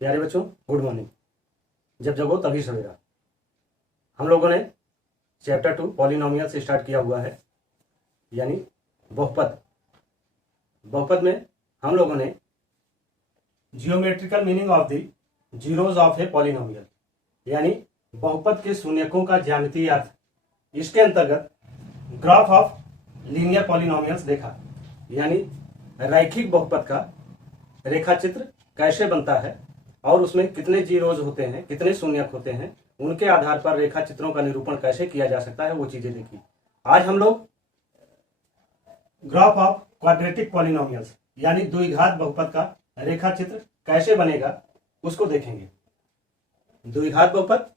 प्यारे बच्चों, good morning. जब जगो तभी सवेरा। हम लोगों ने चैप्टर 2 पॉलिनोमियल से स्टार्ट किया हुआ है, यानी बहुपद। बहुपद में हम लोगों ने geometrical meaning of the zeros of a polynomial, यानी बहुपद के शून्यकों का ज्यामितीय अर्थ, इसके अंतर्गत ग्राफ ऑफ लीनियर पॉलिनोमियल्स देखा, यानी रैखिक बहुपद का रेखा चित्र कैसे बनता है और उसमें कितने जीरोज होते हैं, कितने शून्यक होते हैं, उनके आधार पर रेखा चित्रों का निरूपण कैसे किया जा सकता है, वो चीजें देखी। आज हम लोग ग्राफ ऑफ क्वाड्रेटिक पॉलिनोमियल्स, यानी द्विघात बहुपद का रेखा चित्र कैसे बनेगा उसको देखेंगे। द्विघात बहुपद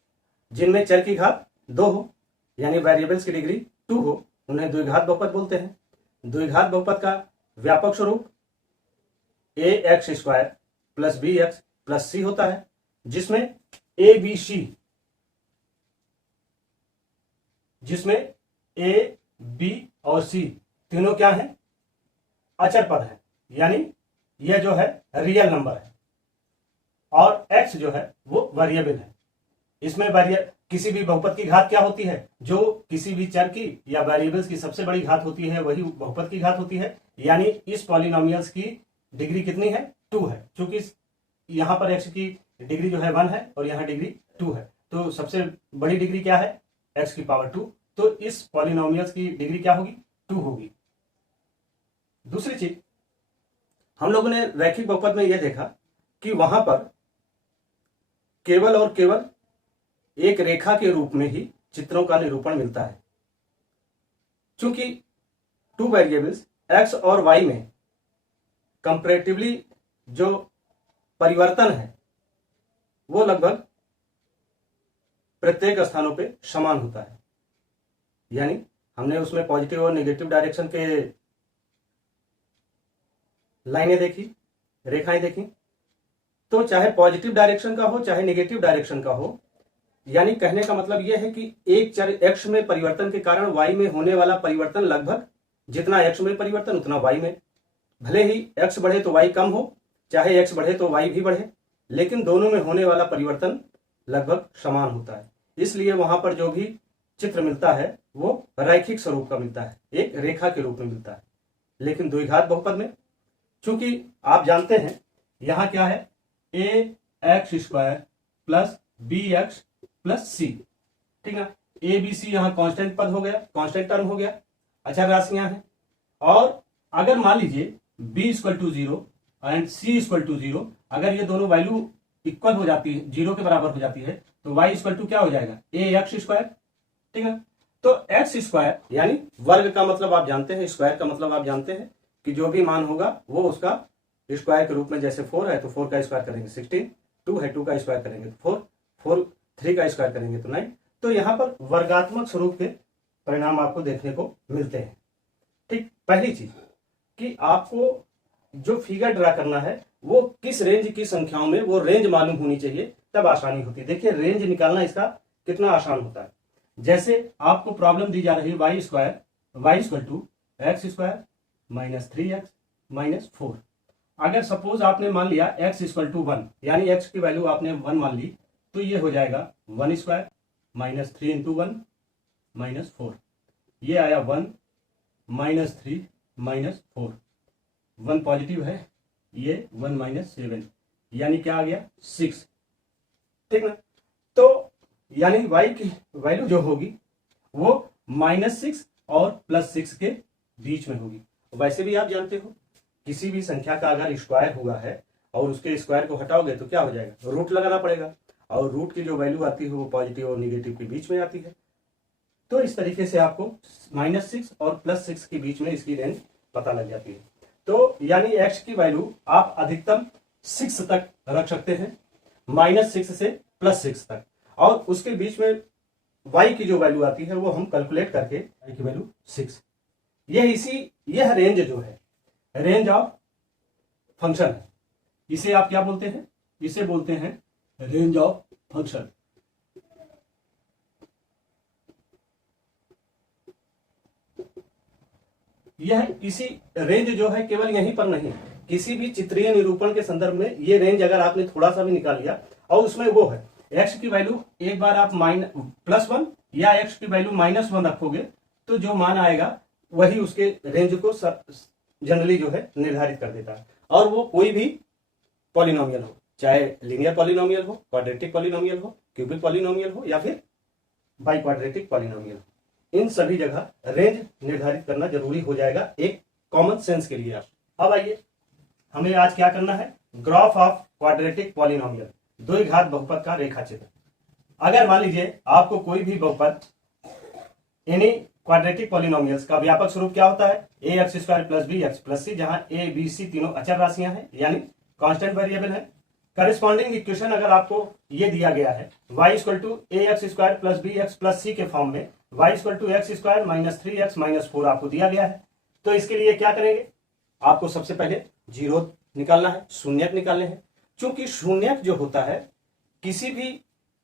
जिनमें चर की घात 2 हो, यानी वेरिएबल्स की डिग्री 2 हो, उन्हें द्विघात बहुपद बोलते हैं। द्विघात बहुपद का व्यापक स्वरूप ax² + bx + c होता है, जिसमें a b और c तीनों क्या है, अचर पद है, यानी यह जो है रियल नंबर है, और x जो है वो वेरिएबल है। इसमें किसी भी बहुपद की घात क्या होती है, जो किसी भी चर की या वेरिएबल्स की सबसे बड़ी घात होती है वही बहुपद की घात होती है। यानी इस पॉलिनोमियल्स की डिग्री कितनी है, 2 है, क्योंकि यहां पर x की डिग्री जो है 1 है और यहां डिग्री 2 है, तो सबसे बड़ी डिग्री क्या है, x⁻²। तो इस पॉलिनोमियल्स की डिग्री क्या होगी, 2 होगी। दूसरी चीज हम लोगों ने रैखिक बहुपद में यह देखा कि वहां पर केवल और केवल एक रेखा के रूप में ही चित्रों का निरूपण मिलता है, क्योंकि 2 वेरिएबल्स x और y में कंपैरेटिवली जो परिवर्तन है वो लगभग प्रत्येक स्थानों पे समान होता है। यानी हमने उसमें पॉजिटिव और नेगेटिव डायरेक्शन के लाइनें देखी, रेखाएं देखी, तो चाहे पॉजिटिव डायरेक्शन का हो चाहे नेगेटिव डायरेक्शन का हो, यानी कहने का मतलब यह है कि एक चर x में परिवर्तन के कारण y में होने वाला परिवर्तन लगभग जितना x में परिवर्तन उतना y में, भले ही x बढ़े तो y कम हो, चाहे x बढ़े तो y भी बढ़े, लेकिन दोनों में होने वाला परिवर्तन लगभग समान होता है। इसलिए वहां पर जो भी चित्र मिलता है वो रैखिक स्वरूप का मिलता है, एक रेखा के रूप में मिलता है। लेकिन द्विघात बहुपद में चूंकि आप जानते हैं यहां क्या है, ax² + bx + c, ठीक है। a b c यहां कांस्टेंट पद हो गया, कांस्टेंट टर्म हो गया, अचर राशियां हैं। और अगर मान लीजिए b = 0 एंड c = 0, अगर ये दोनों वैल्यू इक्वल हो जाती है, 0 के बराबर हो जाती है, तो y = क्या हो जाएगा, ax², ठीक है। तो x² यानी वर्ग का मतलब आप जानते हैं, स्क्वायर का मतलब आप जानते हैं कि जो भी मान होगा वो उसका स्क्वायर के रूप में, जैसे 4 है तो 4 का स्क्वायर करेंगे 16, 2 है 2 का स्क्वायर करेंगे तो 4, 3 का स्क्वायर करेंगे तो 9। तो यहां पर वर्गात्मक स्वरूप के परिणाम आपको देखने को मिलते हैं। ठीक, पहली चीज कि आपको जो फिगर ड्रा करना है वो किस रेंज की संख्याओं में, वो रेंज मालूम होनी चाहिए, तब आसानी होती है। देखिए रेंज निकालना इसका कितना आसान होता है। जैसे आपको प्रॉब्लम दी जा रही है y² = x² - 3x - 4। अगर सपोज आपने मान लिया x = 1, यानी x की वैल्यू आपने 1 मान ली, तो ये हो जाएगा 1² - 3 × 1 - 4, ये आया 1 - 3 - 4, 1 पॉजिटिव है, ये 1 - 7, यानी क्या आ गया 6, ठीक ना। तो यानी y की वैल्यू जो होगी वो -6 और +6 के बीच में होगी। वैसे भी आप जानते हो किसी भी संख्या का अगर स्क्वायर हुआ है और उसके स्क्वायर को हटाओगे तो क्या हो जाएगा, रूट लगाना पड़ेगा, और रूट की जो वैल्यू आती है वो पॉजिटिव और निगेटिव के बीच में आती है। तो इस तरीके से आपको -6 और +6 के बीच में इसकी रेंज पता लग जाती है। तो यानी x की वैल्यू आप अधिकतम 6 तक रख सकते हैं, -6 से +6 तक, और उसके बीच में y की जो वैल्यू आती है वो हम कैलकुलेट करके y की वैल्यू 6, यह रेंज जो है रेंज ऑफ फंक्शन है। इसे आप क्या बोलते हैं, इसे बोलते हैं रेंज ऑफ फंक्शन। यह इसी रेंज जो है केवल यहीं पर नहीं, किसी भी चित्रीय निरूपण के संदर्भ में ये रेंज अगर आपने थोड़ा सा भी निकाल लिया और उसमें वो है एक्स की वैल्यू एक बार आप +1 या एक्स की वैल्यू -1 रखोगे तो जो मान आएगा वही उसके रेंज को जनरली जो है निर्धारित कर देता है। और वो कोई भी पॉलिनोमियल हो, चाहे लीनियर पॉलिनोमियल हो, क्वाड्रेटिक पॉलिनोमियल हो, क्यूबिक पॉलिनोमियल हो या फिर बाई क्वाड्रेटिक पॉलिनोमियल हो, इन सभी जगह रेंज निर्धारित करना जरूरी हो जाएगा एक कॉमन सेंस के लिए। अब आइए हमें आज क्या करना है, ग्राफ ऑफ क्वाड्रेटिक पॉलिनोमियल, द्विघात बहुपद का रेखा चित्र। अगर मान लीजिए आपको कोई भी बहुपद यानी क्वाड्रेटिक पॉलिनोमियल्स का व्यापक स्वरूप क्या होता है, ax² + bx + c, जहां a b c तीनों अचर राशियां हैं यानी कांस्टेंट वेरिएबल है। करेस्पॉन्डिंग इक्वेशन अगर आपको ये दिया गया है y = ax² + bx + c के फॉर्म में, y = x² - 3x - 4 आपको दिया गया है, तो इसके लिए क्या करेंगे, आपको सबसे पहले जीरो निकालना है, शून्यक निकालने हैं। चूंकि शून्यक जो होता है किसी भी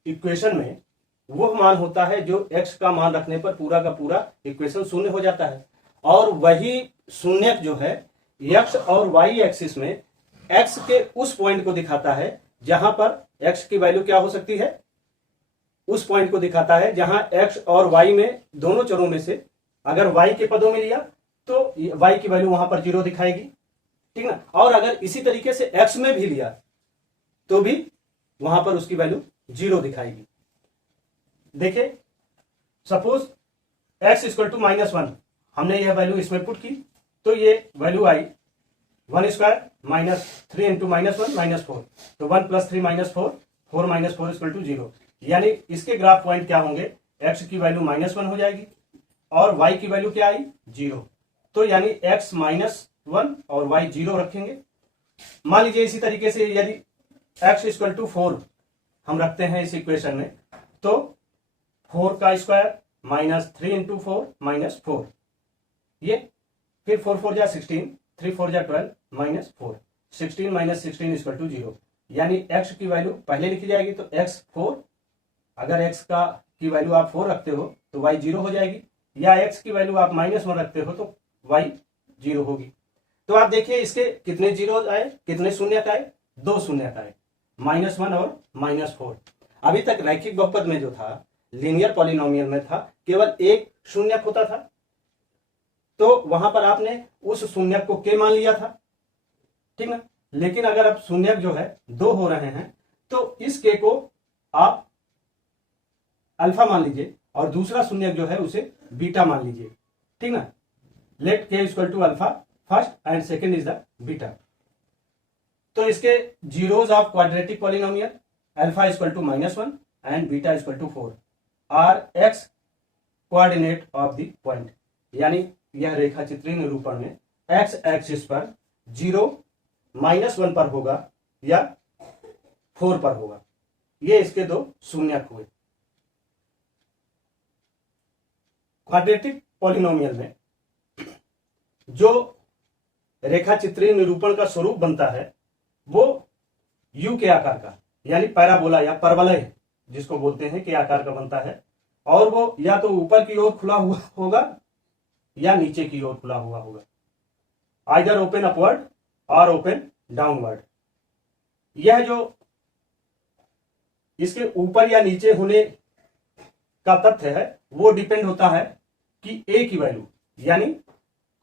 इक्वेशन में वो मान होता है जो x का मान रखने पर पूरा का पूरा इक्वेशन शून्य हो जाता है, और वही शून्यक जो है x और y एक्सिस में x के उस पॉइंट को दिखाता है जहां पर x की वैल्यू क्या हो सकती है, उस पॉइंट को दिखाता है जहां x और y में दोनों चरों में से अगर y के पदों में लिया तो y की वैल्यू वहां पर 0 दिखाएगी, ठीक ना। और अगर इसी तरीके से x में भी लिया तो भी वहां पर उसकी वैल्यू 0 दिखाएगी। देखिए सपोज x = -1, हमने यह वैल्यू इसमें पुट की तो ये वैल्यू आई 1² - 3 × -1 - 4, तो 1 + 3 - 4, 4 - 4 = 0, यानी इसके ग्राफ पॉइंट क्या होंगे, x की वैल्यू -1 हो जाएगी और y की वैल्यू क्या आई 0, तो यानी x -1 और y 0 रखेंगे। मान लीजिए इसी तरीके से यदि x = 4 हम रखते हैं इस इक्वेशन में, तो 4 का स्क्वायर -3 × 4 - 4, ये फिर 4 4 जा 16, 3 4 जा 12 -4, 16 - 16 = 0, यानी x की वैल्यू पहले लिखी जाएगी तो x 4, अगर x का की वैल्यू आप 4 रखते हो तो y 0 हो जाएगी, या x की वैल्यू आप -1 रखते हो तो y 0 होगी। तो आप देखिए इसके कितने जीरो आए, कितने शून्यक आए, 2 शून्यक आए, -1 और -4। अभी तक रैखिक बहुपद में जो था, लीनियर पॉलिनोमियल में था, केवल एक शून्यक होता था, तो वहां पर आपने उस शून्यक को k मान लिया था, ठीक ना। लेकिन अगर अब शून्यक जो है 2 हो रहे हैं तो इस k को आप अल्फा मान लीजिए और दूसरा शून्यक जो है उसे बीटा मान लीजिए, ठीक ना। Let k = alpha first and second is the beta. तो इसके zeros of quadratic polynomial alpha = -1 and beta = 4 are x coordinate of the point, यानी यह रेखा चित्रीय निरूपण में x एक्सिस पर 0 -1 पर होगा या 4 पर होगा। ये इसके 2 शून्यक हुए। क्वाड्रेटिक पॉलिनोमियल में जो रेखा चित्रीय निरूपण का स्वरूप बनता है वो यू के आकार का, यानी पैराबोला या परवलय जिसको बोलते हैं के आकार का बनता है, और वो या तो ऊपर की ओर खुला हुआ होगा या नीचे की ओर खुला हुआ होगा, आइदर ओपन अपवर्ड और ओपन डाउनवर्ड। यह जो इसके ऊपर या नीचे होने का तथ्य है वो डिपेंड होता है कि a की वैल्यू यानी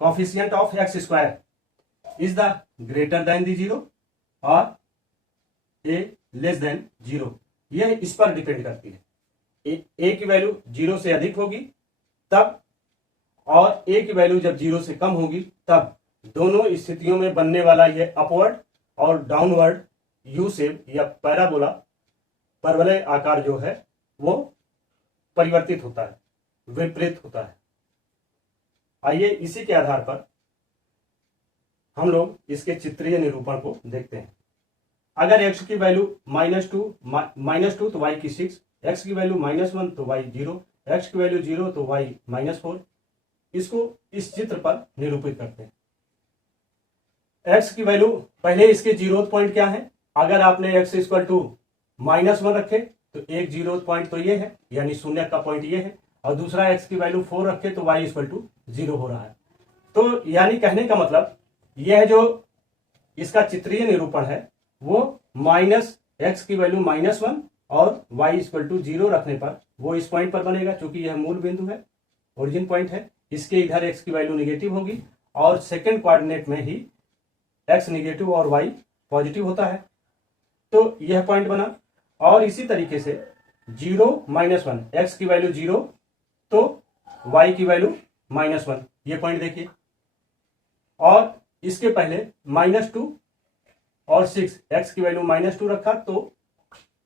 coefficient of x² is the greater than the 0 और a लेस देन 0, यह इस पर डिपेंड करती है। a की वैल्यू 0 से अधिक होगी तब, और a की वैल्यू जब 0 से कम होगी तब, दोनों स्थितियों में बनने वाला यह अपवर्ड और डाउनवर्ड यू शेप या पैराबोला परवलय आकार जो है वो परिवर्तित होता है, विपरीत होता है। आइए इसी के आधार पर हम लोग इसके चित्रीय निरूपण को देखते हैं। अगर x की वैल्यू -2 तो y की 6, x की वैल्यू -1 तो y 0, x की वैल्यू 0 तो y -4, इसको इस चित्र पर निरूपित करते हैं। x की वैल्यू, पहले इसके जीरो पॉइंट क्या है, अगर आपने x = -1 रखे तो एक जीरो पॉइंट तो ये है, यानी शून्य का पॉइंट ये है, और दूसरा x की वैल्यू 4 रखे तो y = 0 हो रहा है। तो यानी कहने का मतलब यह जो इसका चित्रीय निरूपण है वो माइनस एक्स की वैल्यू -1 और y इक्वल टू 0 रखने पर वो इस पॉइंट पर बनेगा, क्योंकि यह मूल बिंदु है, ओरिजिन पॉइंट है। इसके इधर x की वैल्यू निगेटिव होगी और सेकेंड कोऑर्डिनेट में ही x निगेटिव और y पॉजिटिव होता है, तो यह पॉइंट बना। और इसी तरीके से 0 -1, x की वैल्यू 0 तो y की वैल्यू -1, ये पॉइंट देखिए। और इसके पहले -2 और 6, x की वैल्यू -2 रखा तो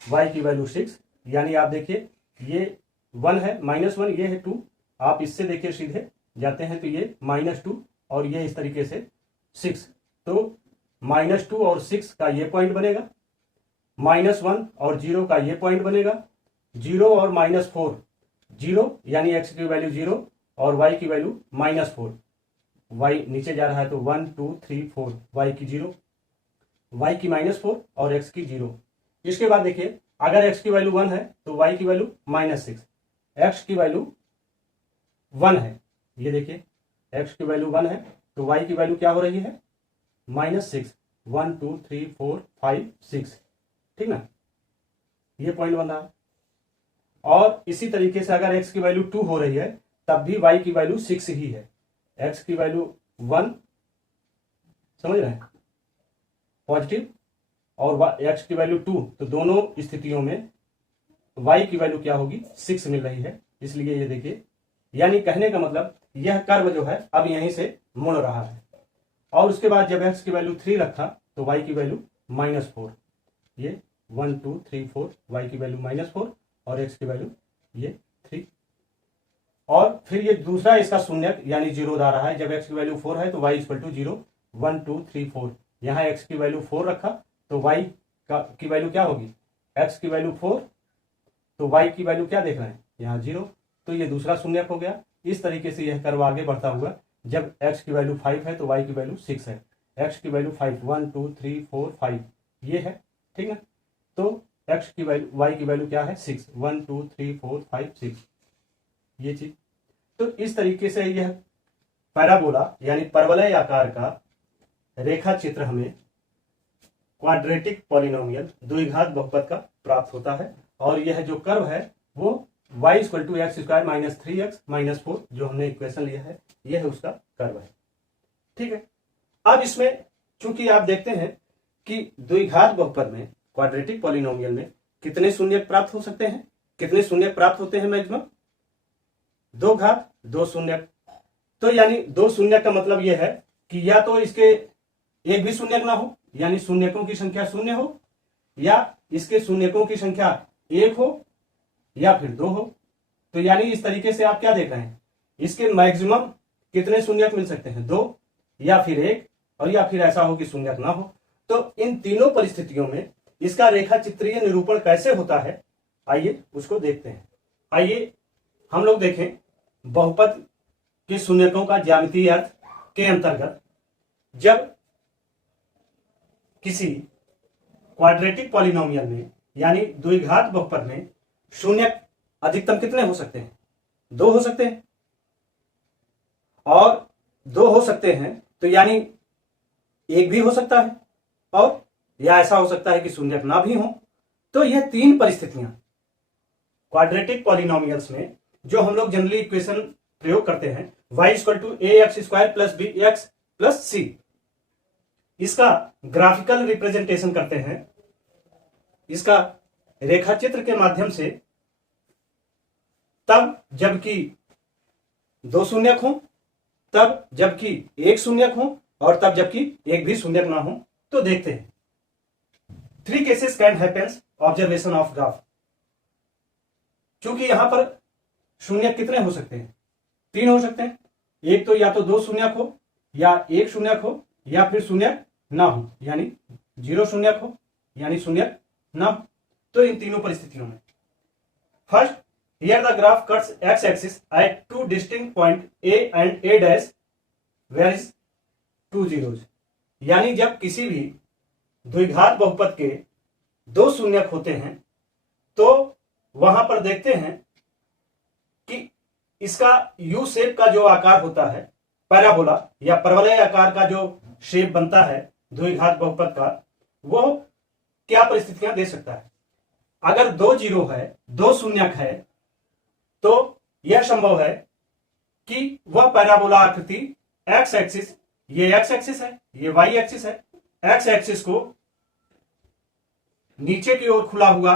y की वैल्यू 6, यानी आप देखिए ये 1 है, -1 ये है 2, आप इससे देखिए सीधे जाते हैं तो ये -2 और ये इस तरीके से 6, तो -2 और 6 का ये पॉइंट बनेगा, -1 और 0 का ये पॉइंट बनेगा, 0 और -4, 0 यानी x की वैल्यू 0 और y की वैल्यू -4, y नीचे जा रहा है तो 1 2 3 4, y की 0, y की -4 और x की 0। इसके बाद देखिए अगर x की वैल्यू 1 है तो y की वैल्यू -6, x की वैल्यू 1 है, ये देखिए x की वैल्यू 1 है तो y की वैल्यू क्या हो रही है -6, 1 2 3 4 5 6, ठीक ना, ये पॉइंट बन रहा है। और इसी तरीके से अगर x की वैल्यू 2 हो रही है तब भी y की वैल्यू 6 ही है, x की वैल्यू 1, समझ रहे हैं, पॉजिटिव, और x की वैल्यू 2, तो दोनों स्थितियों में y की वैल्यू क्या होगी 6 मिल रही है, इसलिए ये देखिए, यानी कहने का मतलब यह कर्व जो है अब यहीं से मुड़ रहा है। और उसके बाद जब x की वैल्यू 3 रखा तो y की वैल्यू -4, ये 1 2 3 4, y की वैल्यू -4 और x की वैल्यू ये 3, और फिर ये दूसरा इसका शून्यक यानी 0 आ रहा है, जब x की वैल्यू 4 है तो y इक्वल टू 0, 1 2 3 4, यहाँ x की वैल्यू 4 रखा तो y की वैल्यू क्या होगी, x की वैल्यू 4 तो y की वैल्यू क्या देख रहे हैं यहाँ 0, तो ये दूसरा शून्यक हो गया। इस तरीके से यह कर्व आगे बढ़ता हुआ जब x की वैल्यू 5 है तो y की वैल्यू 6 है, x की वैल्यू 5, 1 2 3 4 5 ये है, ठीक है, तो x की वैल्यू y की वैल्यू क्या है 6, 1 2 3 4 5 6, ये चीज। तो इस तरीके से यह पैराबोला यानी परवलय आकार का रेखा चित्र हमें क्वाड्रेटिक पॉलिनोमियल द्विघात बहुपद का प्राप्त होता है, और यह जो कर्व है वो y equal to x square -3x -4 जो हमने इक्वेशन लिया है यह उसका कर्व है, ठीक है। अब इसमें चूंकि आप देखते हैं कि द्विघात बहुपद में क्वाड्रेटिक पॉलिनोमियल में कितने शून्यक प्राप्त हो सकते हैं, कितने शून्यक प्राप्त होते हैं मैक्सिमम 2 घात 2 शून्यक, तो यानी 2 शून्यक का मतलब यह है कि या तो इसके एक भी शून्यक ना हो यानी शून्यकों की संख्या 0 हो, या इसके शून्यकों की संख्या 1 हो या फिर 2 हो, तो यानी इस तरीके से आप क्या देख रहे हैं इसके मैक्सिमम कितने शून्यक मिल सकते हैं 2 या फिर 1, और या फिर ऐसा हो कि शून्यक ना हो। तो इन तीनों परिस्थितियों में इसका रेखा चित्रीय निरूपण कैसे होता है आइए उसको देखते हैं। आइए हम लोग देखें बहुपद के शून्यकों का ज्यामितीय अर्थ के अंतर्गत, जब किसी क्वाड्रेटिक पॉलिनोमियल में यानी द्विघात बहुपद में शून्यक अधिकतम कितने हो सकते हैं 2 हो सकते हैं, और 2 हो सकते हैं तो यानी 1 भी हो सकता है, और या ऐसा हो सकता है कि शून्यक ना भी हो। तो यह 3 परिस्थितियां क्वाड्रेटिक पॉलिनोमियल्स में जो हम लोग जनरली इक्वेशन प्रयोग करते हैं y equal to ax² + bx + c, इसका ग्राफिकल रिप्रेजेंटेशन करते हैं, इसका रेखा चित्र के माध्यम से, तब जबकि 2 शून्यक हो, तब जबकि 1 शून्यक हो, और तब जबकि 1 भी शून्यक ना हो। तो देखते हैं 3 cases can happens observation of graph. चूंकि यहां पर शून्यक कितने हो सकते हैं 3 हो सकते हैं, एक तो या तो 2 शून्यक हो, या 1 शून्यक हो, या फिर शून्यक ना हो यानी 0 शून्यक हो यानी शून्यक ना हो। तो इन तीनों परिस्थितियों में first here the graph cuts x-axis at 2 distinct point a and a dash where is 2 zeros, यानी जब किसी भी द्विघात बहुपद के 2 शून्यक होते हैं तो वहां पर देखते हैं कि इसका यू शेप का जो आकार होता है पैराबोला या परवलय आकार का जो शेप बनता है द्विघात बहुपद का वो क्या परिस्थितियां दे सकता है। अगर 2 जीरो है, 2 शून्यक है, तो यह संभव है कि वह पैराबोला आकृति एक्स एक्सिस, ये एक्स एक्सिस है, ये वाई एक्सिस है, एक्स एक्सिस को नीचे की ओर खुला हुआ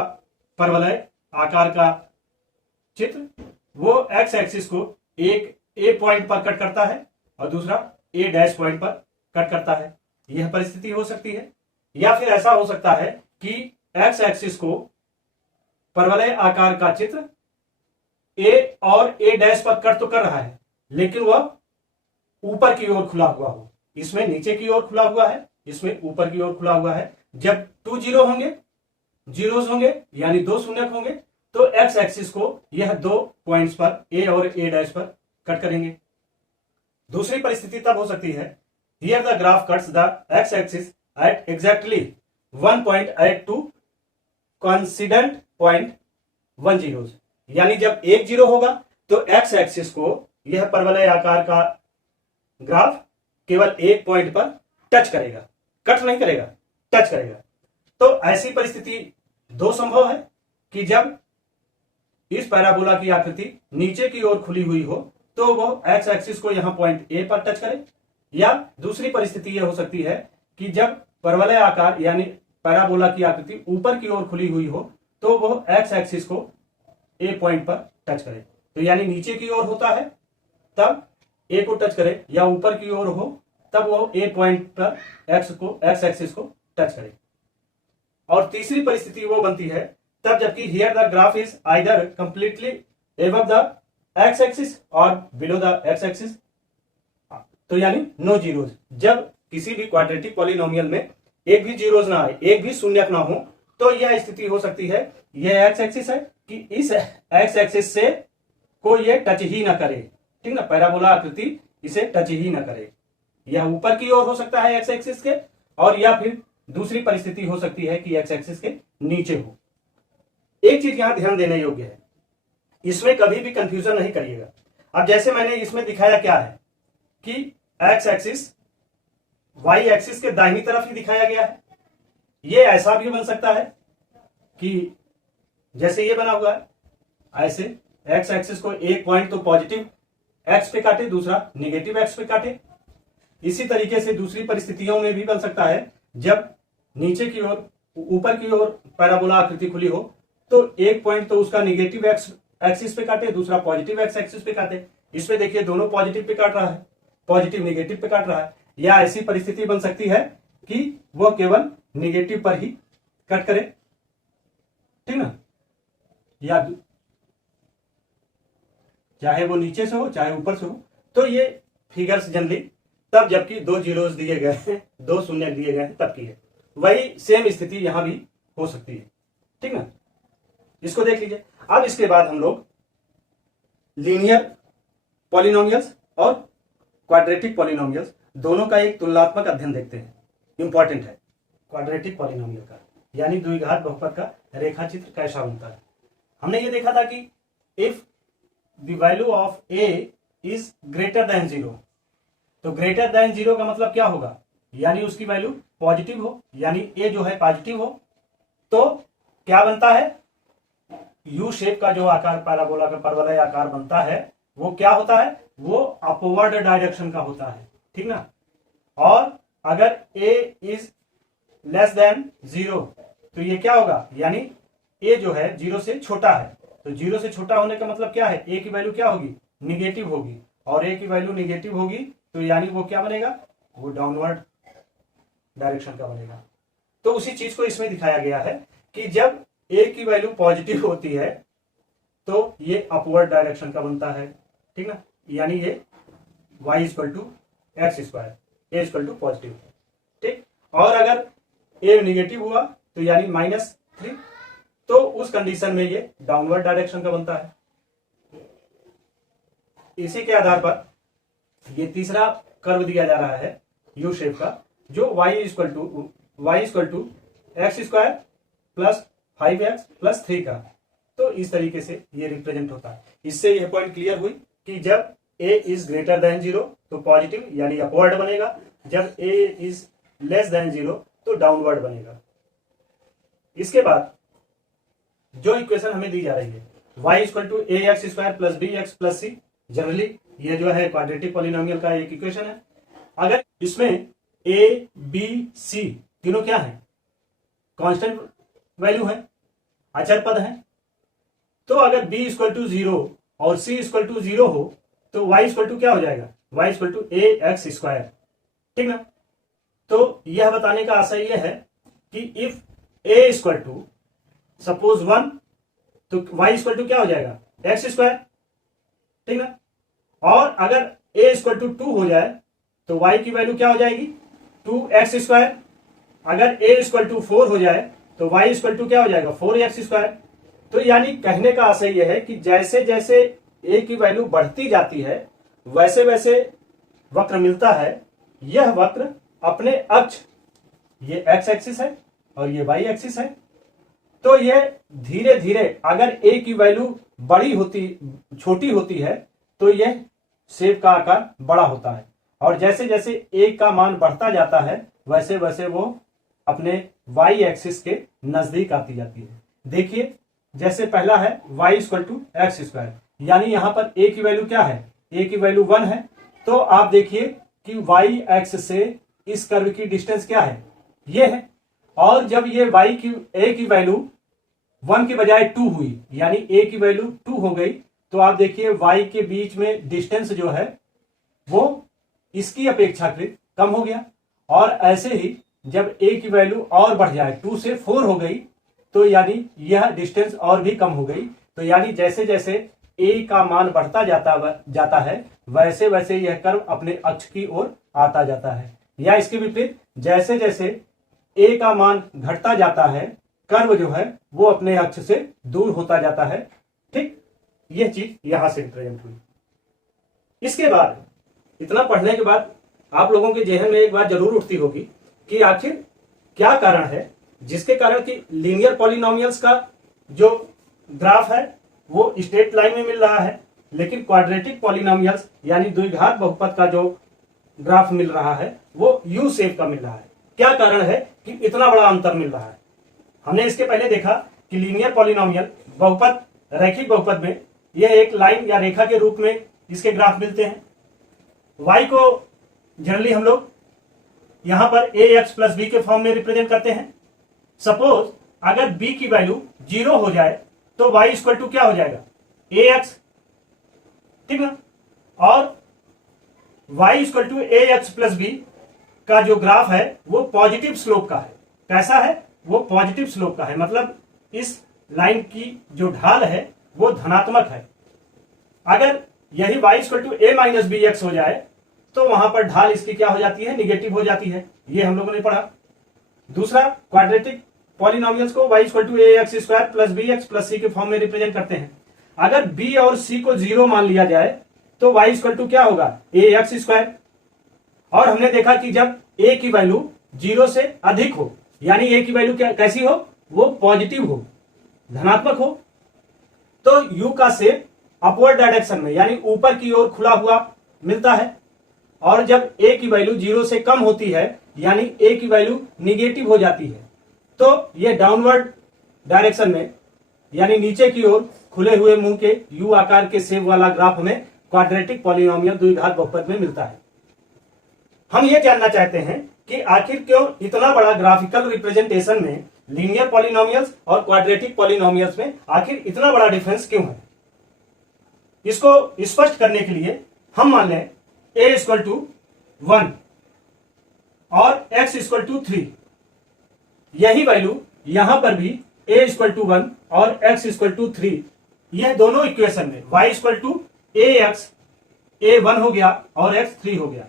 परवलय आकार का चित्र, वो एक्स एक्सिस को एक ए पॉइंट पर कट करता है और दूसरा ए डैश पॉइंट पर कट करता है। यह परिस्थिति हो सकती है। या फिर ऐसा हो सकता है कि एक्स एक्सिस को परवलय आकार का चित्र ए और ए डैश पर कट तो कर रहा है, लेकिन वह ऊपर की ओर खुला हुआ हो। इसमें नीचे की ओर खुला हुआ है, इसमें ऊपर की ओर खुला हुआ है। जब 2 जीरो होंगे, जीरोस होंगे यानी 2 शून्यक होंगे, तो एक्स एक्सिस को यह 2 पॉइंट्स पर ए और ए डैश पर कट करेंगे। दूसरी परिस्थिति तब हो सकती है, here the graph cuts the x axis at exactly 1 point at 2 coincident point 1 zero, यानी जब 1 जीरो होगा तो एक्स एक्सिस को यह परवलय आकार का ग्राफ केवल एक पॉइंट पर टच करेगा, कट नहीं करेगा, टच करेगा। तो ऐसी परिस्थिति 2 संभव है कि जब इस पैराबोला की आकृति नीचे की ओर खुली हुई हो तो वो एक्स एक्सिस को यहां पॉइंट ए पर टच करे, या दूसरी परिस्थिति यह हो सकती है कि जब परवलय आकार यानी पैराबोला की आकृति ऊपर की ओर खुली हुई हो तो वो एक्स एक्सिस को ए पॉइंट पर टच करे। तो यानी नीचे की ओर होता है तब ए को टच करे, या ऊपर की ओर हो तब वो ए पॉइंट पर एक्स एक्सिस को टच करे। और तीसरी परिस्थिति वो बनती है तब जबकि here the graph is either completely above the x axis और बिलो द एक्स एक्सिस, तो यानी नो जीरोज। जब किसी भी क्वाड्रेटिक पॉलिनोमियल में एक भी जीरोज ना आए, एक भी शून्यक ना हो, तो यह स्थिति हो सकती है, यह एक्स एक्सिस है कि इस एक्स एक्सिस से को ये टच ही ना करे, ठीक ना, पैराबोला आकृति इसे टच ही ना करे। यह ऊपर की ओर हो सकता है एक्स एक्सिस के, और या फिर दूसरी परिस्थिति हो सकती है कि एक्स एक्सिस के नीचे हो। एक चीज यहां ध्यान देने योग्य है, इसमें कभी भी कंफ्यूजन नहीं करिएगा। अब जैसे मैंने इसमें दिखाया क्या है कि एक्स एक्सिस वाई एक्सिस के दाहिनी तरफ ही दिखाया गया है। ये ऐसा भी बन सकता है कि जैसे ये बना हुआ है, ऐसे एक्स एक्सिस को एक पॉइंट तो पॉजिटिव एक्स पे काटे, दूसरा निगेटिव एक्स पे काटे। इसी तरीके से दूसरी परिस्थितियों में भी बन सकता है, जब नीचे की ओर ऊपर की ओर पैराबोला आकृति खुली हो तो एक पॉइंट तो उसका निगेटिव एक्स एक्सिस पे काटे, दूसरा पॉजिटिव एक्स एक्सिस पे काटे। इसमें देखिए दोनों पॉजिटिव पे काट रहा है, पॉजिटिव निगेटिव पे काट रहा है। या ऐसी परिस्थिति बन सकती है कि वह केवल निगेटिव पर ही कट करे, ठीक ना, या चाहे वो नीचे से हो चाहे ऊपर से हो। तो ये फिगर्स जनरली तब जबकि 2 जीरोस दिए गए हैं, 2 शून्य दिए गए हैं तब की है। वही सेम स्थिति यहां भी हो सकती है, ठीक ना। इसको देख लीजिए। अब इसके बाद हम लोग लीनियर पॉलिनोमियल्स और क्वाड्रेटिक पॉलिनोमियल्स दोनों का एक तुलनात्मक अध्ययन देखते हैं। इंपॉर्टेंट है क्वाड्रेटिक पॉलिनोमियल का, यानी द्विघात बहुपद का रेखा चित्र कैसा बनता है। हमने ये देखा था कि if the value of A is greater than 0, तो ग्रेटर देन 0 का मतलब क्या होगा, यानी उसकी वैल्यू पॉजिटिव हो, यानी ए जो है पॉजिटिव हो, तो क्या बनता है, यू शेप का जो आकार पैराबोला का परवलय आकार बनता है वो क्या होता है, वो अपवर्ड डायरेक्शन का होता है, ठीक ना। और अगर ए इज लेस देन 0 तो ये क्या होगा, यानी ए जो है 0 से छोटा है। तो 0 से छोटा होने का मतलब क्या है, ए की वैल्यू क्या होगी, निगेटिव होगी, और ए की वैल्यू निगेटिव होगी तो यानी वो क्या बनेगा, वो डाउनवर्ड डायरेक्शन का बनेगा। तो उसी चीज को इसमें दिखाया गया है कि जब ए की वैल्यू पॉजिटिव होती है तो ये अपवर्ड डायरेक्शन का बनता है, ठीक ना, यानी ये y equal to x square, a equal to positive, ठीक। और अगर ए निगेटिव हुआ तो यानी -3, तो उस कंडीशन में ये डाउनवर्ड डायरेक्शन का बनता है। इसी के आधार पर ये तीसरा कर्व दिया जा रहा है यू शेप का, जो y equal to x square plus 5x plus 3 का। तो इस तरीके से ये रिप्रेजेंट होता है। इससे यह पॉइंट क्लियर हुई कि जब a इज ग्रेटर देन 0 तो पॉजिटिव यानी अपवर्ड बनेगा, जब a इज लेस देन 0 तो डाउनवर्ड बनेगा। इसके बाद जो इक्वेशन हमें दी जा रही है y equal to a x square plus b x plus c, generally ये जो है क्वाड्रेटिक पॉलिनोमियल का एक इक्वेशन है। अगर इसमें ए बी सी तीनों क्या है, कांस्टेंट वैल्यू है, अचर पद है, तो अगर b इक्वल टू 0 और c इक्वल टू 0 हो तो y इक्वल टू क्या हो जाएगा, y equal to a x square, ठीक ना। तो यह बताने का आशय यह है कि if a equal to suppose 1 तो y इक्वल टू क्या हो जाएगा, एक्स स्क्वायर, ठीक ना। और अगर a इक्वल टू 2 हो जाए तो y की वैल्यू क्या हो जाएगी, 2x स्क्वायर। अगर a इक्वल टू 4 हो जाए तो y इक्वल टू क्या हो जाएगा, 4x स्क्वायर। तो यानी कहने का आशय यह है कि जैसे जैसे a की वैल्यू बढ़ती जाती है वैसे वैसे वक्र मिलता है। यह वक्र अपने अक्ष, ये x एक्सिस है और ये y एक्सिस है, तो यह धीरे धीरे अगर a की वैल्यू बड़ी होती छोटी होती है तो यह सेब का आकार बड़ा होता है, और जैसे जैसे a का मान बढ़ता जाता है वैसे वैसे वो अपने y एक्सिस के नजदीक आती जाती है। देखिए जैसे पहला है y equal to x square, यानी यहां पर a की वैल्यू क्या है, a की वैल्यू 1 है, तो आप देखिए कि y एक्स से इस कर्व की डिस्टेंस क्या है, ये है। और जब ये a की वैल्यू 1 की बजाय 2 हुई, यानी a की वैल्यू 2 हो गई, तो आप देखिए y के बीच में डिस्टेंस जो है वो इसकी अपेक्षाकृत कम हो गया। और ऐसे ही जब a की वैल्यू और बढ़ जाए, 2 से 4 हो गई, तो यानी यह डिस्टेंस और भी कम हो गई। तो यानी जैसे जैसे a का मान बढ़ता जाता है वैसे वैसे यह कर्व अपने अक्ष की ओर आता जाता है, या इसके विपरीत जैसे जैसे a का मान घटता जाता है कर्व जो है वो अपने अक्ष से दूर होता जाता है। ठीक, यह चीज यहां से रिप्रेजेंट हुई। इसके बाद इतना पढ़ने के बाद आप लोगों के जेहन में एक बात जरूर उठती होगी कि आखिर क्या कारण है जिसके कारण कि लीनियर पॉलिनोमियल्स का जो ग्राफ है वो स्ट्रेट लाइन में मिल रहा है, लेकिन क्वाड्रेटिक पॉलिनोमियल्स यानी द्विघात बहुपद का जो ग्राफ मिल रहा है वो यू शेप का मिल रहा है। क्या कारण है कि इतना बड़ा अंतर मिल रहा है? हमने इसके पहले देखा कि लीनियर पॉलिनोमियल बहुपद, रैखिक बहुपद में यह एक लाइन या रेखा के रूप में इसके ग्राफ मिलते हैं। y को जनरली हम लोग यहां पर ए एक्स प्लस बी के फॉर्म में रिप्रेजेंट करते हैं। सपोज अगर b की वैल्यू 0 हो जाए तो y इक्वल टू क्या हो जाएगा, ए एक्स, ठीक ना। और y equal to a x plus b का जो ग्राफ है वो पॉजिटिव स्लोप का है। कैसा है, वो पॉजिटिव स्लोप का है, मतलब इस लाइन की जो ढाल है वो धनात्मक है। अगर यही y equal to a minus b x हो जाए तो वहां पर ढाल इसकी क्या हो जाती है, निगेटिव हो जाती है। ये हम लोगों ने पढ़ा। दूसरा, क्वाड्रेटिक पॉलिनोमियल्स को y equal to a x square plus b x plus c के फॉर्म में रिप्रेजेंट करते हैं। अगर b और c को 0 मान लिया जाए तो y इक्वल टू क्या होगा, ए एक्स स्क्वायर। और हमने देखा कि जब a की वैल्यू 0 से अधिक हो, यानी a की वैल्यू कैसी हो, वो पॉजिटिव हो, धनात्मक हो, तो u का शेप अपवर्ड डायरेक्शन में यानी ऊपर की ओर खुला हुआ मिलता है। और जब a की वैल्यू 0 से कम होती है यानी a की वैल्यू निगेटिव हो जाती है, तो ये डाउनवर्ड डायरेक्शन में यानी नीचे की ओर खुले हुए मुंह के यू आकार के शेप वाला ग्राफ हमें क्वाड्रेटिक पॉलिनोमियल द्विघात बहुपद में मिलता है। हम ये जानना चाहते हैं कि आखिर क्यों इतना बड़ा ग्राफिकल रिप्रेजेंटेशन में लीनियर पॉलिनोमियल्स और क्वाड्रेटिक पॉलिनोमियल्स में आखिर इतना बड़ा डिफरेंस क्यों है। इसको स्पष्ट करने के लिए हम मान लें a इक्वल टू 1 और x इक्वल टू 3। यही वैल्यू यहां पर भी a इक्वल टू 1 और x इक्वल टू 3, यह दोनों इक्वेशन में y equal to ax, a 1 हो गया और x 3 हो गया,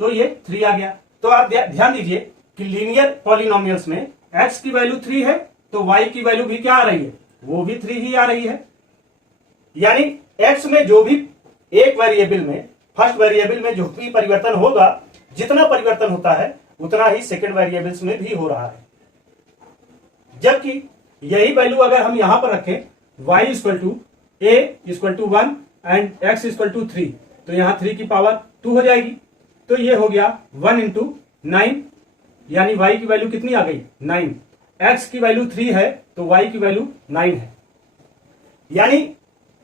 तो ये 3 आ गया। तो आप ध्यान दीजिए कि लीनियर पॉलिनोमियल्स में x की वैल्यू 3 है तो y की वैल्यू भी क्या आ रही है, वो भी 3 ही आ रही है। यानी x में जो भी एक वेरिएबल में, फर्स्ट वेरिएबल में जो भी परिवर्तन होगा, जितना परिवर्तन होता है उतना ही सेकंड वेरिएबल्स में भी हो रहा है। जबकि यही वैल्यू अगर हम यहां पर रखें y equal to a equal to 1 and x equal to 3, तो यहां 3 की पावर 2 हो जाएगी। तो ये हो गया 1 इंटू 9 यानी y की वैल्यू कितनी आ गई 9, x की वैल्यू 3 है तो y की वैल्यू 9 है। यानी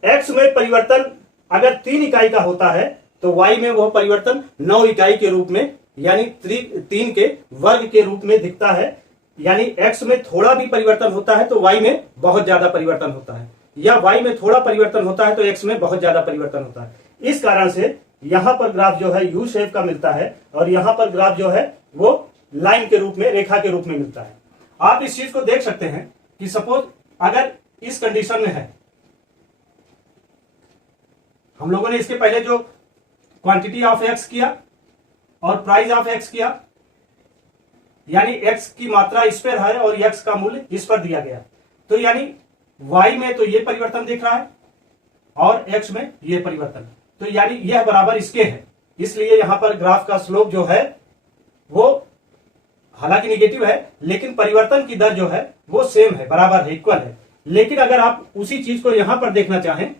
x में परिवर्तन अगर 3 इकाई का होता है तो y में वह परिवर्तन 9 इकाई के रूप में यानी 3 के वर्ग के रूप में दिखता है। यानी x में थोड़ा भी परिवर्तन होता है तो y में बहुत ज्यादा परिवर्तन होता है, या y में थोड़ा परिवर्तन होता है तो x में बहुत ज्यादा परिवर्तन होता है। इस कारण से यहां पर ग्राफ जो है यू शेप का मिलता है और यहां पर ग्राफ जो है वो लाइन के रूप में, रेखा के रूप में मिलता है। आप इस चीज को देख सकते हैं कि सपोज अगर इस कंडीशन में है, हम लोगों ने इसके पहले जो क्वांटिटी ऑफ एक्स किया और प्राइस ऑफ एक्स किया, यानी एक्स की मात्रा इस पर है और एक्स का मूल्य इस पर दिया गया, तो यानी वाई में तो ये परिवर्तन दिख रहा है और एक्स में ये परिवर्तन, तो यानी यह बराबर इसके है। इसलिए यहां पर ग्राफ का स्लोप जो है वो हालांकि निगेटिव है लेकिन परिवर्तन की दर जो है वो सेम है, बराबर है, इक्वल है। लेकिन अगर आप उसी चीज को यहां पर देखना चाहें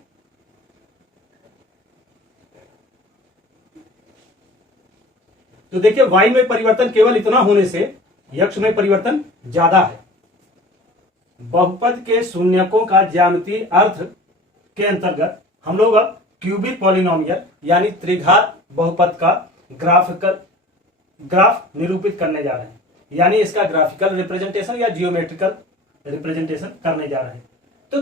तो देखिए y में परिवर्तन केवल इतना होने से x में परिवर्तन ज्यादा है। बहुपद के शून्यकों का ज्यामितीय अर्थ के अंतर्गत हम लोग अब क्यूबिक पॉलिनोमियल यानी त्रिघात बहुपद का ग्राफ निरूपित करने जा रहे हैं, यानी इसका ग्राफिकल रिप्रेजेंटेशन या जियोमेट्रिकल रिप्रेजेंटेशन करने जा रहे हैं। तो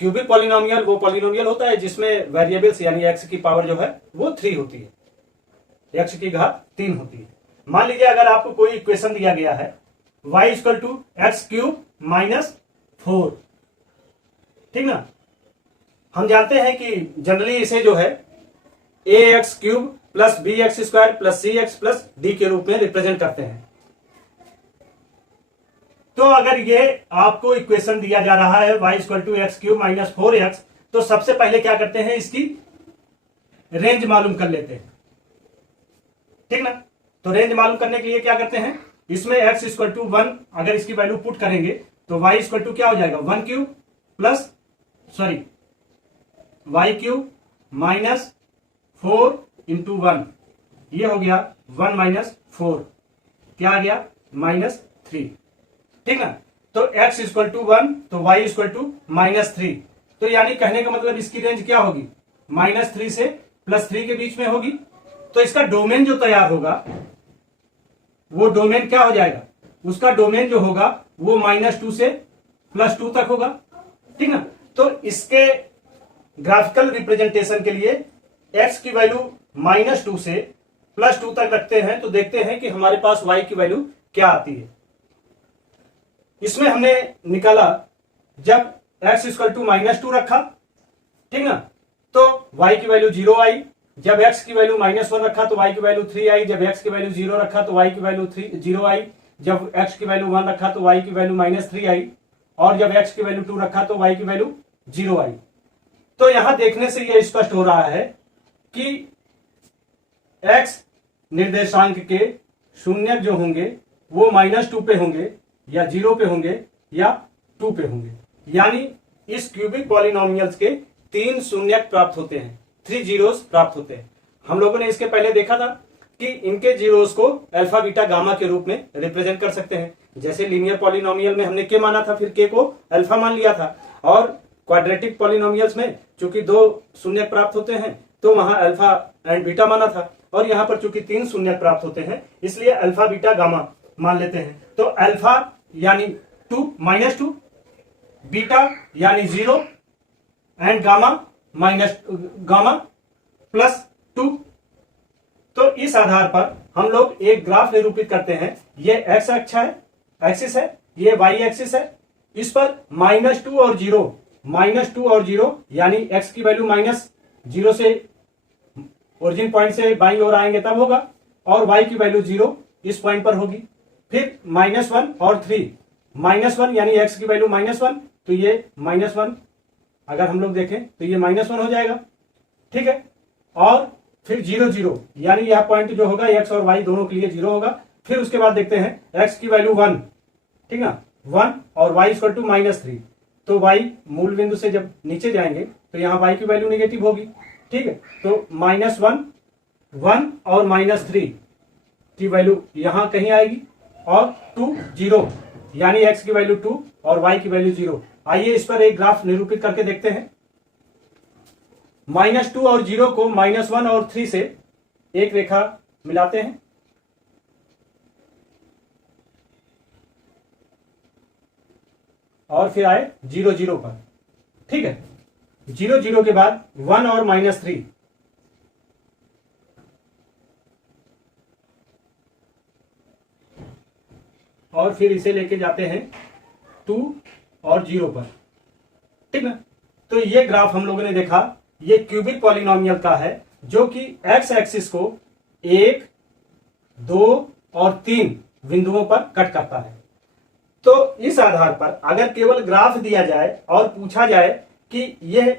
क्यूबिक पॉलिनोमियल वो पॉलिनोमियल होता है जिसमें वेरिएबल्स यानी x की पावर जो है वो 3 होती है, x की घात 3 होती है। मान लीजिए अगर आपको कोई इक्वेशन दिया गया है y equal to x cube minus 4, ठीक ना। हम जानते हैं कि जनरली इसे जो है a x cube plus b x square plus c x plus d के रूप में रिप्रेजेंट करते हैं। तो अगर ये आपको इक्वेशन दिया जा रहा है y equal to x cube minus 4x, तो सबसे पहले क्या करते हैं, इसकी रेंज मालूम कर लेते हैं, ठीक ना। तो रेंज मालूम करने के लिए क्या करते हैं, इसमें x इक्वल टू 1 अगर इसकी वैल्यू पुट करेंगे तो y इक्वल टू क्या हो जाएगा 1 cube plus y cube minus 4 into 1, ये हो गया 1 माइनस 4, क्या आ गया -3, ठीक ना। तो x इक्वल टू 1 तो y इक्वल टू -3, तो यानी कहने का मतलब इसकी रेंज क्या होगी -3 से +3 के बीच में होगी। तो इसका डोमेन जो तैयार होगा वो डोमेन क्या हो जाएगा, उसका डोमेन जो होगा वो -2 से +2 तक होगा, ठीक ना। तो इसके ग्राफिकल रिप्रेजेंटेशन के लिए x की वैल्यू -2 से +2 तक रखते हैं तो देखते हैं कि हमारे पास y की वैल्यू क्या आती है। इसमें हमने निकाला जब x इक्वल टू -2 रखा, ठीक ना, तो y की वैल्यू 0 आई। जब x की वैल्यू -1 रखा तो y की वैल्यू 3 आई। जब x की वैल्यू 0 रखा तो y की वैल्यू 0 आई। जब x की वैल्यू 1 रखा तो y की वैल्यू -3 आई। और जब x की वैल्यू 2 रखा तो y की वैल्यू 0 आई। तो यहां देखने से यह स्पष्ट हो रहा है कि x निर्देशांक के शून्यक जो होंगे वो -2 पे होंगे या 0 पे होंगे या 2 पे होंगे। यानी इस क्यूबिक पॉलिनोमियल्स के 3 शून्यक प्राप्त होते हैं, 3 जीरोस प्राप्त होते हैं। हम लोगों ने इसके पहले देखा था कि इनके जीरोस को अल्फा बीटा गामा के रूप में रिप्रेजेंट कर सकते हैं। जैसे लीनियर पॉलिनोमियल में हमने के माना था, फिर के को अल्फा मान लिया था, और क्वाड्रेटिक पॉलिनोमियल्स में चूंकि 2 शून्यक प्राप्त होते हैं तो वहां अल्फा एंड बीटा माना था, और यहां पर चूंकि 3 शून्यक प्राप्त होते हैं इसलिए अल्फा बीटा गामा मान लेते हैं। तो अल्फा यानी -2, बीटा यानी 0 एंड गामा +2। तो इस आधार पर हम लोग एक ग्राफ निरूपित करते हैं। ये एक्स एक्सिस है, ये वाई एक्सिस है। इस पर -2 और 0 यानी एक्स की वैल्यू -0 से ओरिजिन पॉइंट से बाईं ओर आएंगे तब होगा, और y की वैल्यू 0 इस पॉइंट पर होगी। फिर -1 और 3, -1 यानी x की वैल्यू -1, तो ये -1 अगर हम लोग देखें तो ये -1 हो जाएगा, ठीक है। और फिर 0 0 यानी यह पॉइंट जो होगा x और y दोनों के लिए 0 होगा। फिर उसके बाद देखते हैं x की वैल्यू 1, ठीक ना, 1 और y इक्वल टू -3, तो y मूल बिंदु से जब नीचे जाएंगे तो यहाँ y की वैल्यू नेगेटिव होगी, ठीक है। तो -1 और -3 की वैल्यू यहां कहीं आएगी, और 2 0, यानी x की वैल्यू 2 और y की वैल्यू 0। आइए इस पर एक ग्राफ निरूपित करके देखते हैं। -2 और 0 को -1 और 3 से एक रेखा मिलाते हैं, और फिर आए 0 0 पर। ठीक है, 0 0 के बाद 1 और -3, और फिर इसे लेके जाते हैं 2 और 0 पर। ठीक ना। तो ये ग्राफ हम लोगों ने देखा, ये क्यूबिक पॉलिनोमियल का है, जो कि एक्स एक्सिस को 1, 2 और 3 बिंदुओं पर कट करता है। तो इस आधार पर अगर केवल ग्राफ दिया जाए और पूछा जाए कि यह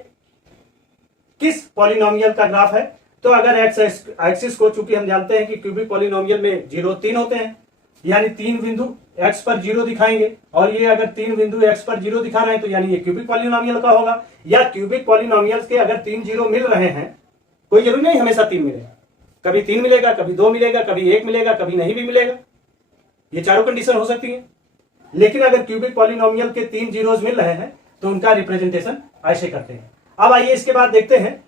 किस पॉलिनोमियल का ग्राफ है, तो अगर एक्स एक्सिस को, चूंकि हम जानते हैं कि क्यूबिक पॉलिनोमियल में 0 3 होते हैं, यानी 3 बिंदु x पर 0 दिखाएंगे, और ये अगर 3 बिंदु x पर 0 दिखा रहे हैं तो यानी ये क्यूबिक पॉलिनोमियल का होगा। या क्यूबिक पॉलिनोमियल के अगर 3 0 मिल रहे हैं, कोई जरूरी नहीं हमेशा 3 मिलेगा, कभी 3 मिलेगा, कभी 2 मिलेगा, कभी 1 मिलेगा, कभी नहीं भी मिलेगा, ये चारों कंडीशन हो सकती है। लेकिन अगर क्यूबिक पॉलिनोमियल के 3 जीरोस मिल रहे हैं तो उनका रिप्रेजेंटेशन ऐसे करते हैं। अब आइए इसके बाद देखते हैं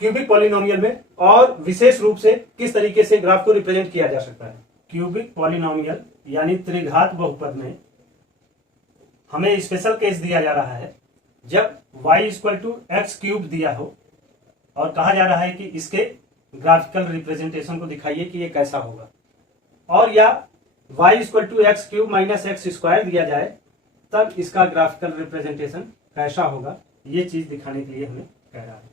क्यूबिक पॉलिनोमियल में और विशेष रूप से किस तरीके से ग्राफ को रिप्रेजेंट किया जा सकता है। क्यूबिक पॉलिनोमियल यानी त्रिघात बहुपद में हमें स्पेशल केस दिया जा रहा है जब y = x³ दिया हो और कहा जा रहा है कि इसके ग्राफिकल रिप्रेजेंटेशन को दिखाइए कि ये कैसा होगा, और या y = x³ - x² दिया जाए तब इसका ग्राफिकल रिप्रेजेंटेशन कैसा होगा, ये चीज दिखाने के लिए हमें कह रहा है।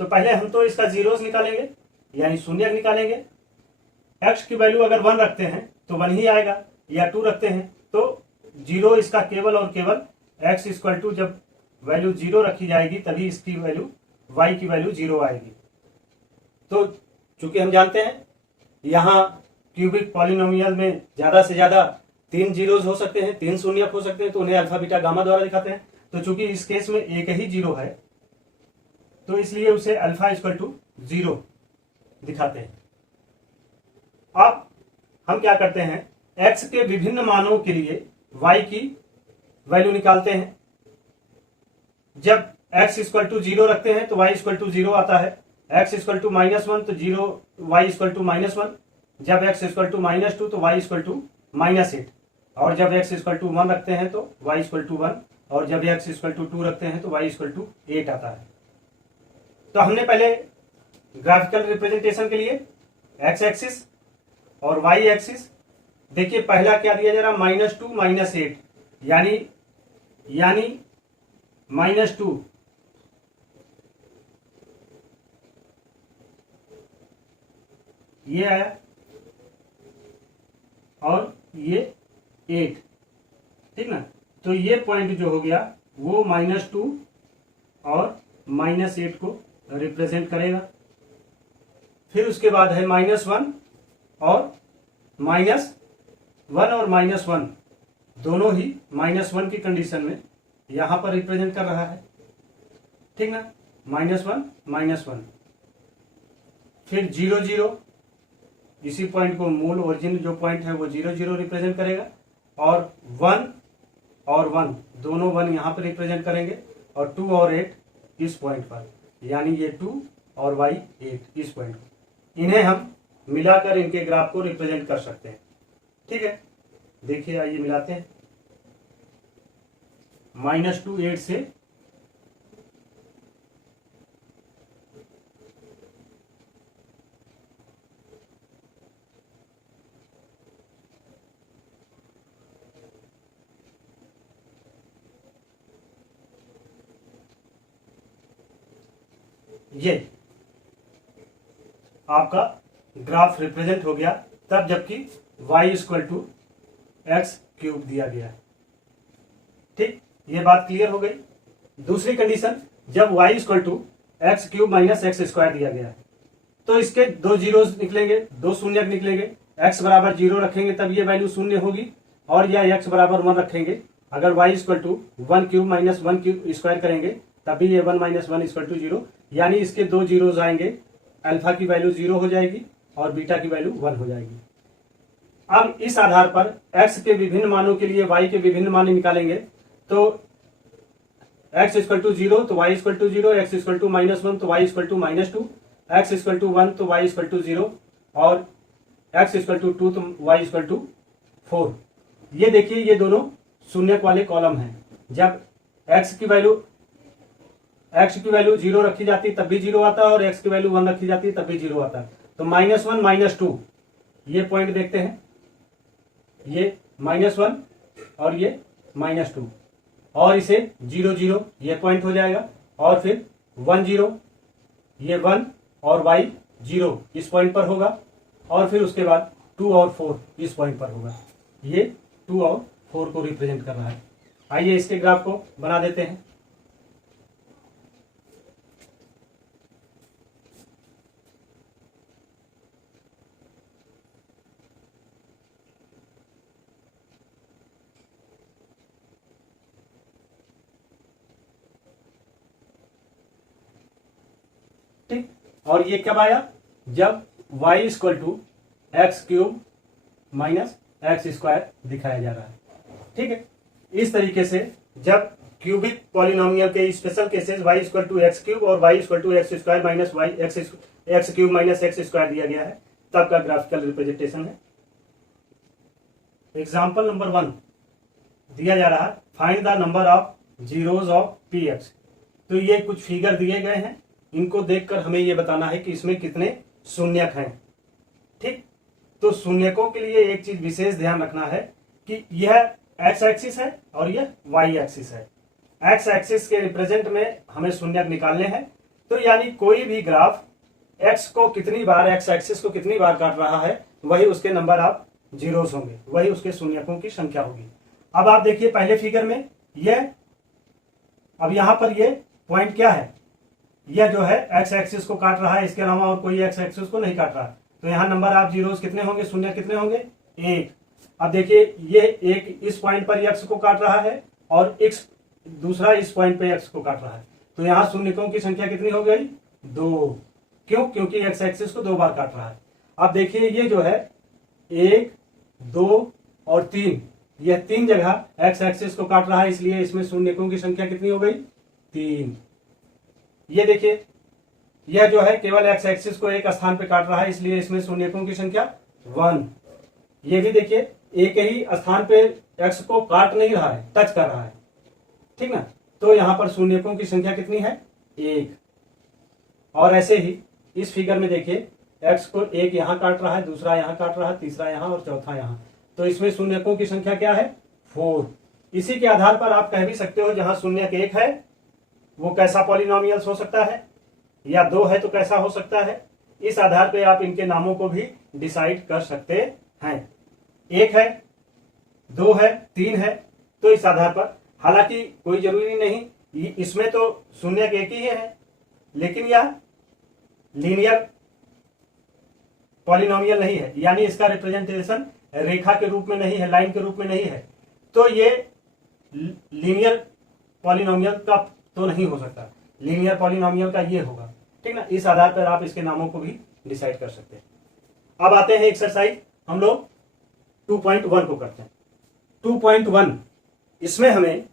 तो पहले हम तो इसका जीरोस निकालेंगे, यानी शून्य निकालेंगे। x की वैल्यू अगर 1 रखते हैं तो 1 ही आएगा, या 2 रखते हैं तो 0 इसका केवल और केवल x = जब वैल्यू 0 रखी जाएगी तभी इसकी वैल्यू y की वैल्यू 0 आएगी। तो चूंकि हम जानते हैं यहां क्यूबिक पॉलिनोमियल में ज्यादा से ज्यादा 3 जीरोस हो सकते हैं, 3 शून्य हो सकते हैं, तो उन्हें अल्फा बीटा गामा द्वारा दिखाते हैं। तो चूंकि इस केस में एक ही 0 है तो इसलिए उसे अल्फा = 0 दिखाते हैं। अब हम क्या करते हैं, x के विभिन्न मानों के लिए y की वैल्यू निकालते हैं। जब x = 0 रखते हैं तो y = 0 आता है, x = -1 तो 0 y = -1, जब x = -2 तो y = -8, और जब x = 1 रखते हैं तो y = 1, और जब x = 2 रखते हैं तो y = 8 आता है। तो हमने पहले ग्राफिकल रिप्रेजेंटेशन के लिए x एक्सिस और y एक्सिस, देखिए पहला क्या दिया जा रहा है, -2 -8, यानी -2 ये आया और ये 8, ठीक ना। तो ये पॉइंट जो हो गया वो -2 और -8 को रिप्रेजेंट करेगा। फिर उसके बाद है -1 और -1 दोनों ही -1 की कंडीशन में यहां पर रिप्रेजेंट कर रहा है, ठीक ना। -1 फिर 0 0, इसी पॉइंट को मूल ओरिजिन जो पॉइंट है वो 0 0 रिप्रेजेंट करेगा, और 1 और 1 दोनों 1 यहां पर रिप्रेजेंट करेंगे, और 2 और 8 इस पॉइंट पर, यानी ये 2 और y 8 इस पॉइंट पर। इन्हें हम मिलाकर इनके ग्राफ को रिप्रेजेंट कर सकते हैं, ठीक है। देखिए आइए मिलाते हैं। -2 8 से ये आपका ग्राफ रिप्रेजेंट हो गया, तब जबकि y = x³ दिया गया है, ठीक। ये बात क्लियर हो गई। दूसरी कंडीशन, जब y = x³ - x² दिया गया है तो इसके 2 जीरोस निकलेंगे, 2 शून्य निकलेंगे। x = 0 रखेंगे तब ये वैल्यू शून्य होगी, और या x = 1 रखेंगे, अगर y = 1³ - 1² करेंगे तभी ये 1 - 1 = 0, यानी इसके 2 जीरोस आएंगे, अल्फा की वैल्यू 0 हो जाएगी और बीटा की वैल्यू 1 हो जाएगी। अब इस आधार पर x के विभिन्न मानों के लिए y के विभिन्न मान निकालेंगे। तो x इक्वल टू 0 तो y equal to 0, x equal to -1 तो y equal to -2, x equal to 1 तो y इक्वल टू 0 और x इक्वल टू 2 तो y इक्वल टू 4। ये देखिए ये दोनों शून्यक वाले कॉलम हैं। जब x की वैल्यू 0 रखी जाती तब भी 0 आता है और x की वैल्यू 1 रखी जाती तब भी 0 आता है। तो -1 -2 ये पॉइंट देखते हैं, ये -1 और ये -2 और इसे 0 0 ये पॉइंट हो जाएगा और फिर 1 0 ये 1 और y 0 इस पॉइंट पर होगा और फिर उसके बाद 2 और 4 इस पॉइंट पर होगा। ये 2 और 4 को रिप्रेजेंट कर रहा है। आइए इसके ग्राफ को बना देते हैं। ठीक, और ये कब आया? जब y equal to x cube minus x square दिखाया जा रहा है। ठीक है, इस तरीके से जब क्यूबिक पॉलिनोमियल के special cases y equal to x cube और y equal to x square minus y x cube minus x square दिया गया है तब का ग्राफिकल रिप्रेजेंटेशन है। एग्जाम्पल नंबर 1 दिया जा रहा है, find the number of zeros of px। तो ये कुछ फिगर दिए गए हैं, इनको देखकर हमें ये बताना है कि इसमें कितने शून्यक हैं। ठीक, तो शून्यकों के लिए एक चीज विशेष ध्यान रखना है कि यह एक्स एक्सिस है और यह वाई एक्सिस है। एक्स एक्सिस के रिप्रेजेंट में हमें शून्यक निकालने हैं। तो यानी कोई भी ग्राफ एक्स को कितनी बार, एक्स एक्सिस को कितनी बार काट रहा है वही उसके नंबर ऑफ जीरोस होंगे, वही उसके शून्यकों की संख्या होगी। अब आप देखिए पहले फिगर में यह, अब यहां पर ये पॉइंट क्या है, यह जो है एक्स एक्सिस को काट रहा है, इसके अलावा और कोई एक्स एक्सिस को नहीं काट रहा। तो यहाँ नंबर ऑफ जीरोस कितने होंगे, शून्य कितने होंगे, 1। अब देखिए ये एक इस पॉइंट पर एक्स को काट रहा है और एक्स दूसरा इस पॉइंट पे एक्स को काट रहा है। तो यहाँ शून्यकों की संख्या कितनी हो गई, 2। क्यों? क्योंकि एक्स एक्सिस को 2 बार काट रहा है। अब देखिए ये जो है 1 2 और 3, यह 3 जगह एक्स एक्सिस को काट रहा है, इसलिए इसमें शून्यकों की संख्या कितनी हो गई, 3। ये देखिए यह जो है केवल एक्स एक्सिस को एक स्थान पे काट रहा है, इसलिए इसमें शून्यकों की संख्या 1। ये भी देखिए एक ही स्थान पे एक्स को काट नहीं रहा है, टच कर रहा है। ठीक ना, तो यहां पर शून्यकों की संख्या कितनी है, 1। और ऐसे ही इस फिगर में देखिए एक्स को एक यहां काट रहा है, दूसरा यहां काट रहा है, तीसरा यहां और चौथा यहां। तो इसमें शून्यकों की संख्या क्या है, 4। इसी के आधार पर आप कह भी सकते हो जहां शून्यक 1 है वो कैसा पॉलिनोमियल्स हो सकता है, या 2 है तो कैसा हो सकता है। इस आधार पे आप इनके नामों को भी डिसाइड कर सकते हैं। 1 है, 2 है, 3 है, तो इस आधार पर, हालांकि कोई जरूरी नहीं, इसमें तो शून्यक एक ही है, लेकिन यह लीनियर पॉलिनोमियल नहीं है, यानी इसका रिप्रेजेंटेशन रेखा के रूप में नहीं है, लाइन के रूप में नहीं है। तो ये लीनियर पॉलिनोमियल का तो नहीं हो सकता, लीनियर पॉलिनोमियल का ये होगा। ठीक ना, इस आधार पर आप इसके नामों को भी डिसाइड कर सकते हैं। अब आते हैं एक्सरसाइज, हम लोग 2.1 को करते हैं। 2.1 इसमें हमें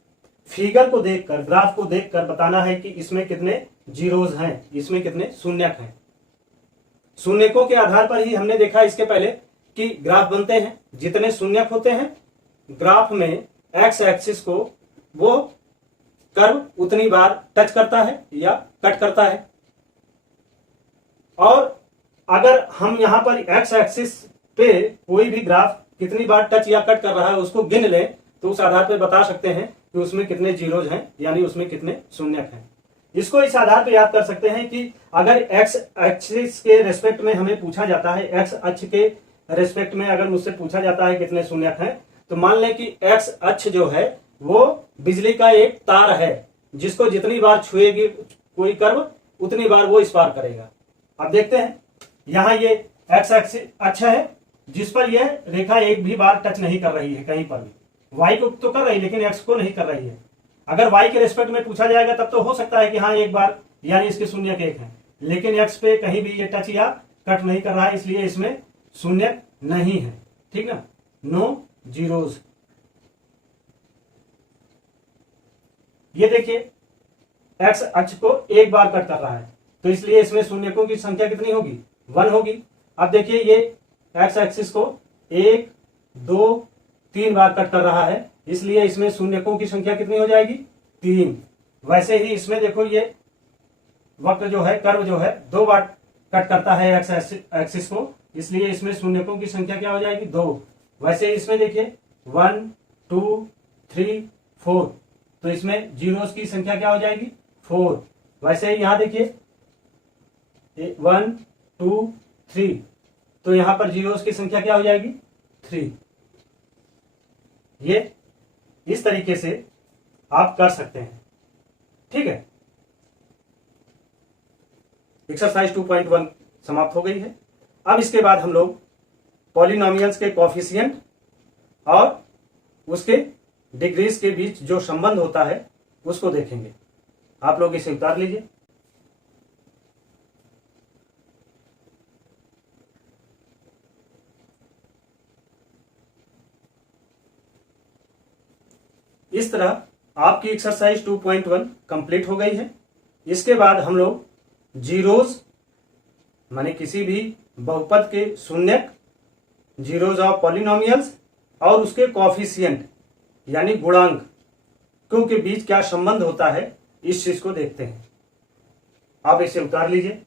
फिगर को देखकर, ग्राफ को देखकर बताना है कि इसमें कितने जीरोज हैं, इसमें कितने शून्यक हैं। शून्यकों के आधार पर ही हमने देखा इसके पहले कि ग्राफ बनते हैं, जितने शून्यक होते हैं ग्राफ में एक्स एक्सिस को वो कर्व उतनी बार टच करता है या कट करता है। और अगर हम यहां पर एक्स एक्सिस पे कोई भी ग्राफ कितनी बार टच या कट कर रहा है उसको गिन लें तो उस आधार पे बता सकते हैं कि उसमें कितने जीरोज हैं, यानी उसमें कितने शून्यक हैं। इसको इस आधार पे याद कर सकते हैं कि अगर एक्स एक्सिस के रेस्पेक्ट में हमें पूछा जाता है, एक्स अक्ष के रेस्पेक्ट में अगर मुझसे पूछा जाता है कितने शून्यक हैं, तो मान लें कि एक्स अक्ष जो है वो बिजली का एक तार है, जिसको जितनी बार छुएगी कोई कर्व उतनी बार वो इस पार करेगा। अब देखते हैं, यहां ये एक्स अक्ष है जिस पर यह रेखा एक भी बार टच नहीं कर रही है कहीं पर भी। वाई को तो कर रही है लेकिन एक्स को नहीं कर रही है। अगर वाई के रेस्पेक्ट में पूछा जाएगा तब तो हो सकता है कि हाँ एक बार, यानी इसके शून्यक 1 है, लेकिन एक्स पे कहीं भी ये टच या कट नहीं कर रहा है, इसलिए इसमें शून्यक नहीं है। ठीक ना, नो जीरोज। ये देखिए एक्स अक्ष को एक बार कट कर रहा है, तो इसलिए इसमें शून्यकों की संख्या कितनी होगी, 1 होगी। अब देखिए ये एक्स एक्सिस को 1 2 3 बार कट कर रहा है, इसलिए इसमें शून्यकों की संख्या कितनी हो जाएगी, 3। वैसे ही इसमें देखो ये वक्र जो है, कर्व जो है 2 बार कट करता है एक्स एक्सिस को, इसलिए इसमें शून्यकों की संख्या क्या हो जाएगी, 2। वैसे ही इसमें देखिए 1 2 3 4, तो इसमें जीरोस की संख्या क्या हो जाएगी, 4। वैसे ही यहां देखिए 1 2 3, तो यहां पर जीरोस की संख्या क्या हो जाएगी, 3। ये इस तरीके से आप कर सकते हैं, ठीक है। एक्सरसाइज 2.1 समाप्त हो गई है। अब इसके बाद हम लोग पॉलिनोमियल्स के कोफिशिएंट और उसके डिग्रीज के बीच जो संबंध होता है उसको देखेंगे। आप लोग इसे उतार लीजिए। इस तरह आपकी एक्सरसाइज 2.1 कंप्लीट हो गई है। इसके बाद हम लोग जीरोज माने किसी भी बहुपद के शून्यक, जीरोज ऑफ पॉलिनोमियल्स और उसके कोफिशिएंट यानी गुणांक के बीच क्या संबंध होता है, इस चीज को देखते हैं। आप इसे उतार लीजिए।